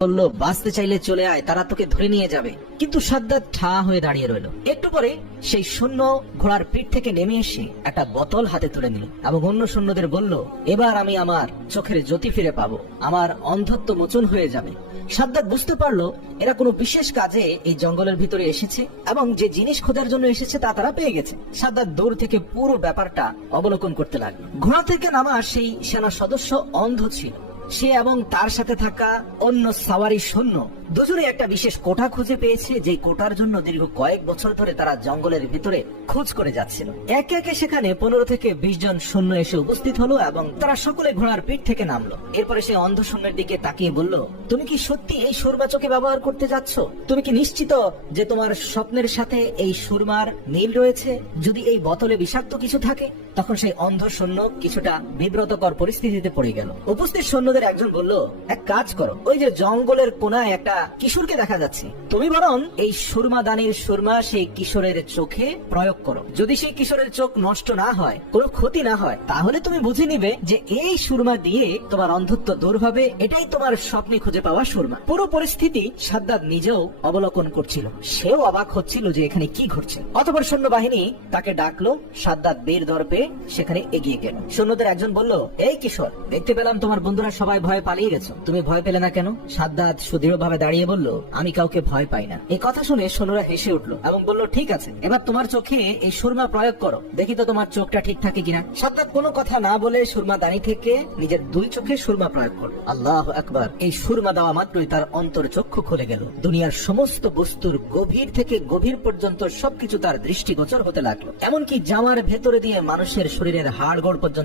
বলল, বাঁচতে চাইলে চলে আয়, তারা তোকে ধরে নিয়ে যাবে। কিন্তু সাদ্দাত ঠা হয়ে দাঁড়িয়ে রইল। একটু পরে সেই শূন্য ঘোড়ার পিঠ থেকে নেমে এসে একটা বোতল হাতে তুলে নিল এবং অন্য সৈন্যদের বলল, এবার আমি আমার চোখের জ্যোতি ফিরে পাবো। আমার অন্ধত্ব মোচন হয়ে যাবে। সাদ্দাত বুঝতে পারল, এরা কোনো বিশেষ কাজে এই জঙ্গলের ভিতরে এসেছে এবং যে জিনিস খোঁজার জন্য এসেছে তা তারা পেয়ে গেছে। সাদ্দাত দূর থেকে পুরো ব্যাপারটা অবলোকন করতে লাগল। ঘোড়া থেকে নামা সেই সেনা সদস্য অন্ধ ছিল। সে এবং তার সাথে থাকা অন্য সাওয়ারি সৈন্য দুজনে একটা বিশেষ কোঠা খুঁজে পেয়েছে যে কোটার জন্য দীর্ঘ কয়েক বছর ধরে তারা জঙ্গলের ভিতরে খোঁজ করে যাচ্ছিল। একে একে সেখানে পনেরো থেকে বিশ জন সৈন্য এসে উপস্থিত হলো এবং তারা সকলে ঘোড়ার পিঠ থেকে নামলো। এরপরে সে অন্ধ সৈন্যের দিকে তাকিয়ে বলল, তুমি কি সত্যি এই সুরবাচকে ব্যবহার করতে যাচ্ছ? তুমি কি নিশ্চিত যে তোমার স্বপ্নের সাথে এই সুরমার মিল রয়েছে? যদি এই বোতলে বিষাক্ত কিছু থাকে তখন সেই অন্ধ সৈন্য কিছুটা বিব্রতকর পরিস্থিতিতে পড়ে গেল। উপস্থিত সৈন্যদের একজন বলল, এক কাজ করো, ওই যে জঙ্গলের কোনায় একটা কিশোরকে দেখা যাচ্ছে। তুমি বরং এই সুরমা দানির সুরমা সেই কিশোরের চোখে প্রয়োগ করো। যদি সেই কিশোরের চোখ নষ্ট না হয়, কোনো ক্ষতি না হয়, তাহলে তুমি বুঝে নিবে যে এই সুরমা দিয়ে তোমার অন্ধত্ব দূর হবে, এটাই তোমার স্বপ্নে খুঁজে পাওয়া সুরমা। পুরো পরিস্থিতি সাদ্দাদ নিজেও অবলোকন করছিল। সেও অবাক হচ্ছিল যে এখানে কি ঘটছে। অতপর সৈন্যবাহিনী তাকে ডাকলো, সাদ্দাত বীর দর্পে সেখানে এগিয়ে গেল। সৈন্যদের একজন বলল, এই কিশোর, দেখতে পেলাম তোমার বন্ধুরা সবাই ভয় পালিয়ে গেছো। তুমি ভয় পেলে না কেন? সাদ্দাত সুদৃঢ় ভাবে দাঁড়িয়ে বলল, আমি কাউকে ভয় পাই না। এই কথা শুনে সৈন্যরা হেসে উঠল এবং বলল, ঠিক আছে, এবার তোমার চোখে এই সুরমা প্রয়োগ করো। দেখি তো তোমার চোখটা ঠিক থাকে কিনা। সাদ্দাত কোনো কথা না বলে সুরমা দানি থেকে নিজের দুই চোখে সুরমা প্রয়োগ করল। আল্লাহ একবার এই সুরমা দেওয়া মাত্রই তার অন্তর চক্ষু খুলে গেল। দুনিয়ার সমস্ত বস্তুর গভীর থেকে গভীর পর্যন্ত সবকিছু তার দৃষ্টিগোচর হতে লাগল। এমনকি জামার ভেতরে দিয়ে মানুষের শরীরের হাড়গোড় পর্যন্ত